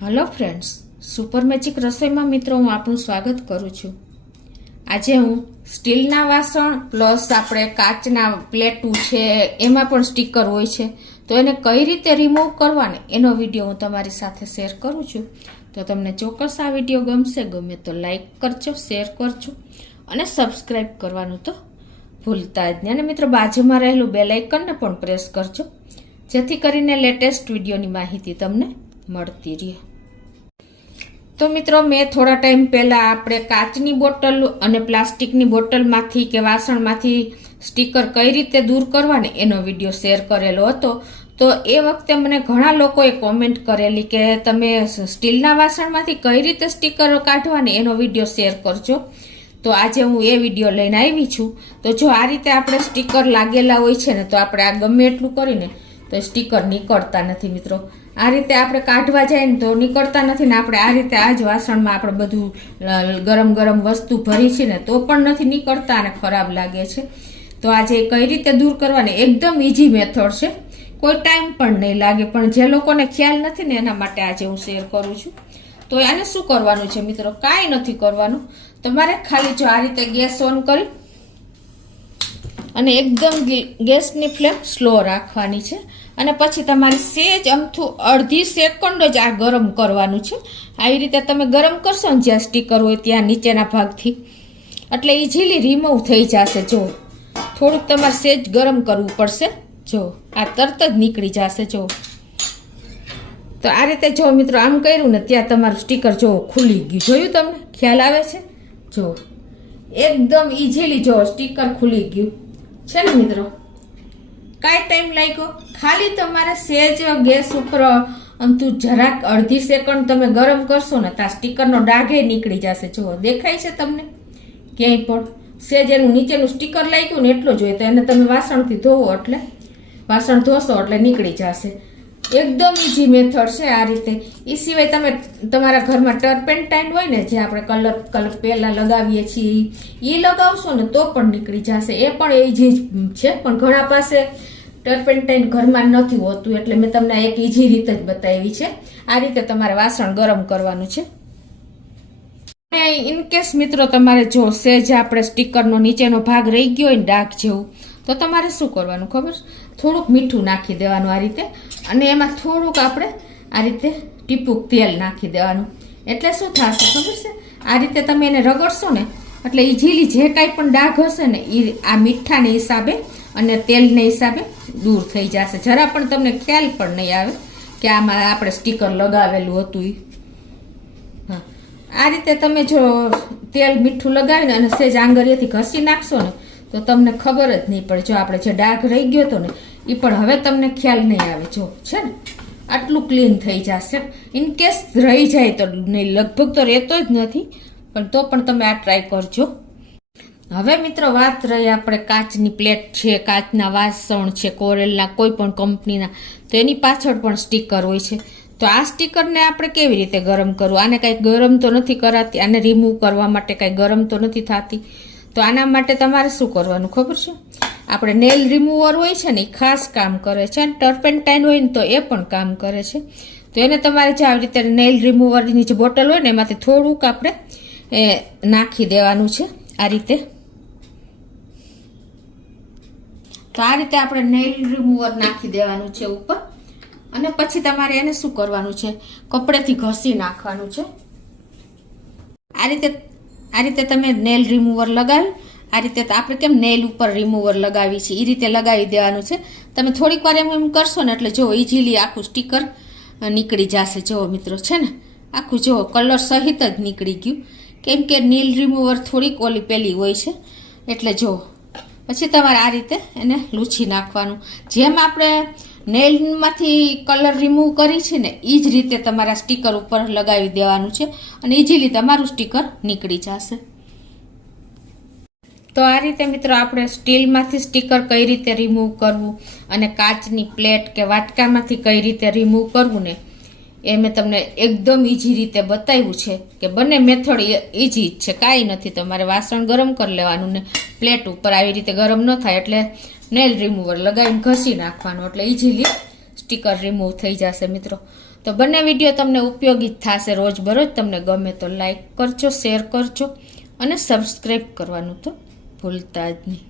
Hello friends, super magic રસોઈમાં મિત્રો હું આપનું સ્વાગત કરું છું। આજે હું સ્ટીલના વાસણ પ્લસ આપણે કાચના પ્લેટું છે એમાં પણ સ્ટીકર હોય છે, તો એને કઈ રીતે રિમૂવ કરવાની એનો વિડીયો હું તમારી સાથે શેર કરું છું। તો તમને ચોક્કસ આ વિડીયો ગમશે, ગમે તો લાઈક કરજો, શેર કરજો અને સબસ્ક્રાઈબ કરવાનું તો ભૂલતા જ નહીં। અને મિત્રો બાજુમાં રહેલું બેલ આઇકનને પણ પ્રેસ કરજો, જેથી કરીને લેટેસ્ટ વિડીયોની માહિતી તમને મળતી રહે। તો મિત્રો મેં થોડા ટાઈમ પહેલાં આપણે કાચની બોટલ અને પ્લાસ્ટિકની બોટલમાંથી કે વાસણમાંથી સ્ટીકર કઈ રીતે દૂર કરવાની એનો વિડીયો શેર કરેલો હતો। તો એ વખતે મને ઘણા લોકોએ કોમેન્ટ કરેલી કે તમે સ્ટીલના વાસણમાંથી કઈ રીતે સ્ટીકર કાઢવાની એનો વિડીયો શેર કરજો। તો આજે હું એ વિડીયો લઈને આવી છું। તો જો આ રીતે આપણે સ્ટીકર લાગેલા હોય છે ને, તો આપણે આ ગમે એટલું કરીને તો સ્ટીકર નીકળતા નથી મિત્રો। આ રીતે આપણે કાઢવા જાય ને તો નીકળતા નથી ને, આપણે આ રીતે આ જ વાસણમાં આપણે બધું ગરમ ગરમ વસ્તુ ભરી છે ને તો પણ નથી નીકળતા અને ખરાબ લાગે છે। તો આજે કઈ રીતે દૂર કરવાની એકદમ ઇઝી મેથડ છે, કોઈ ટાઈમ પણ નહીં લાગે, પણ જે લોકોને ખ્યાલ નથી ને એના માટે આજે હું શેર કરું છું। તો આને શું કરવાનું છે મિત્રો, કાંઈ નથી કરવાનું, તમારે ખાલી જો આ રીતે ગેસ ઓન કરી અને એકદમ ગેસની ફ્લેમ સ્લો રાખવાની છે, અને પછી તમારે સેજ અમથું અડધી સેકન્ડ જ આ ગરમ કરવાનું છે। આવી રીતે તમે ગરમ કરશો ને જ્યાં સ્ટીકર હોય ત્યાં નીચેના ભાગથી, એટલે ઇઝીલી રિમૂવ થઈ જશે। જો થોડુંક તમારે સેજ ગરમ કરવું પડશે, જો આ તરત જ નીકળી જશે। જો તો આ રીતે જો મિત્રો આમ કર્યું ને ત્યાં તમારું સ્ટીકર જો ખુલી ગયું, જોયું તમને ખ્યાલ આવે છે? જો એકદમ ઇઝીલી જો સ્ટીકર ખુલી ગયું છે ને મિત્રો। કાંઈ ટાઈમ લાગ્યો, ખાલી તમારે સેજ ગેસ ઉપર અમથું જરાક અડધી સેકન્ડ તમે ગરમ કરશો ને ત્યાં સ્ટીકરનો ડાઘે નીકળી જશે। જુઓ દેખાય છે તમને ક્યાંય પણ સેજ એનું નીચેનું સ્ટીકર લાગ્યું ને એટલું જ હોય, તો એને તમે વાસણથી ધોવો એટલે વાસણ ધોશો એટલે નીકળી જશે। એકદમ ઇઝી મેથડ છે આ રીતે। એ સિવાય તમે તમારા ઘરમાં ટર્પેન્ટાઇન હોય ને, જે આપણે કલર પહેલાં લગાવીએ છીએ એ લગાવશો ને તો પણ નીકળી જશે, એ પણ ઇઝી છે। પણ ઘણા પાસે ટર્પેન્ટાઇન ઘરમાં નથી હોતું, એટલે મેં તમને એક ઇઝી રીત જ બતાવી છે। આ રીતે તમારે વાસણ ગરમ કરવાનું છે। ઇનકેસ મિત્રો તમારે જો સેજ આપણે સ્ટીકરનો નીચેનો ભાગ રહી ગયો હોય ને ડાઘ જેવું, તો તમારે શું કરવાનું ખબર, થોડુંક મીઠું નાખી દેવાનું આ રીતે, અને એમાં થોડુંક આપણે આ રીતે ટીપુક તેલ નાખી દેવાનું। એટલે શું થશે ખબર છે, આ રીતે તમે એને રગડશો ને એટલે ઇઝીલી જે કાંઈ પણ ડાઘ હશે ને એ આ મીઠાને હિસાબે અને તેલને હિસાબે દૂર થઈ જશે। જરા પણ તમને ખ્યાલ પણ નહીં આવે કે આમાં આપણે સ્ટીકર લગાવેલું હતું એ। હા, આ રીતે તમે જો તેલ મીઠું લગાવીને અને સેજ આંગળીએથી ઘસી નાખશો ને તો તમને ખબર જ નહીં પડે। જો આપણે જે ડાઘ રહી ગયો હતો ને એ પણ હવે તમને ખ્યાલ નહીં આવે। જો છે ને આટલું ક્લીન થઈ જશે। ઇનકેસ રહી જાય તો નહીં, લગભગ તો રહેતો જ નથી, પણ તો પણ તમે આ ટ્રાય કરજો। હવે મિત્રો વાત રહી આપણે કાચની પ્લેટ છે, કાચના વાસણ છે, કોરેલના કોઈ પણ કંપનીના, તો એની પાછળ પણ સ્ટીકર હોય છે। તો આ સ્ટીકરને આપણે કેવી રીતે ગરમ કરવું, આને કાંઈ ગરમ તો નથી કરાતી, આને રિમૂવ કરવા માટે કાંઈ ગરમ તો નથી થતી। તો આના માટે તમારે શું કરવાનું ખબર છે, આપણે નેલ રિમૂવર હોય છે ને એ ખાસ કામ કરે છે, અને ટર્પેન્ટાઇન હોય ને તો એ પણ કામ કરે છે। તો એને તમારે જે આવી રીતે નેલ રિમૂવરની જે બોટલ હોય ને એમાંથી થોડુંક આપણે નાખી દેવાનું છે આ રીતે। તો આ રીતે આપણે નેલ રિમૂવર નાખી દેવાનું છે ઉપર, અને પછી તમારે એને શું કરવાનું છે, કપડેથી ઘસી નાખવાનું છે। આ રીતે તમે નેલ રિમૂવર લગાવી, આ રીતે આપણે કેમ નેલ ઉપર રિમૂવર લગાવી છે એ રીતે લગાવી દેવાનું છે। તમે થોડીક વાર એમ કરશો ને એટલે જો ઇઝીલી આખું સ્ટીકર નીકળી જશે। જો મિત્રો છે ને આખું જો કલર સહિત જ નીકળી ગયું, કેમ કે નેલ રિમૂવર થોડીક ઓલી પેલી હોય છે એટલે જો પછી તમારે આ રીતે એને લૂછી નાખવાનું। જેમ આપણે નેલમાંથી કલર રિમૂવ કરી છે ને એ જ રીતે તમારા સ્ટીકર ઉપર લગાવી દેવાનું છે, અને ઇઝીલી તમારું સ્ટીકર નીકળી જશે। તો આ રીતે મિત્રો આપણે સ્ટીલમાંથી સ્ટીકર કઈ રીતે રિમૂવ કરવું અને કાચની પ્લેટ કે વાટકામાંથી કઈ રીતે રિમૂવ કરવું ને એ મેં તમને એકદમ ઇઝી રીતે બતાવ્યું છે કે બંને મેથડ ઇઝી જ છે, કાંઈ નથી। તમારે વાસણ ગરમ કરી લેવાનું ને પ્લેટ ઉપર આવી રીતે ગરમ ન થાય એટલે નેલ રિમૂવર લગાવીને ઘસી નાખવાનું, એટલે ઇઝીલી સ્ટીકર રિમૂવ થઈ જશે મિત્રો। તો બંને વિડીયો તમને ઉપયોગી થશે રોજબરોજ. તમને ગમે તો લાઈક કરજો, શેર કરજો અને સબસ્ક્રાઈબ કરવાનું તો ભૂલતા જ નહીં.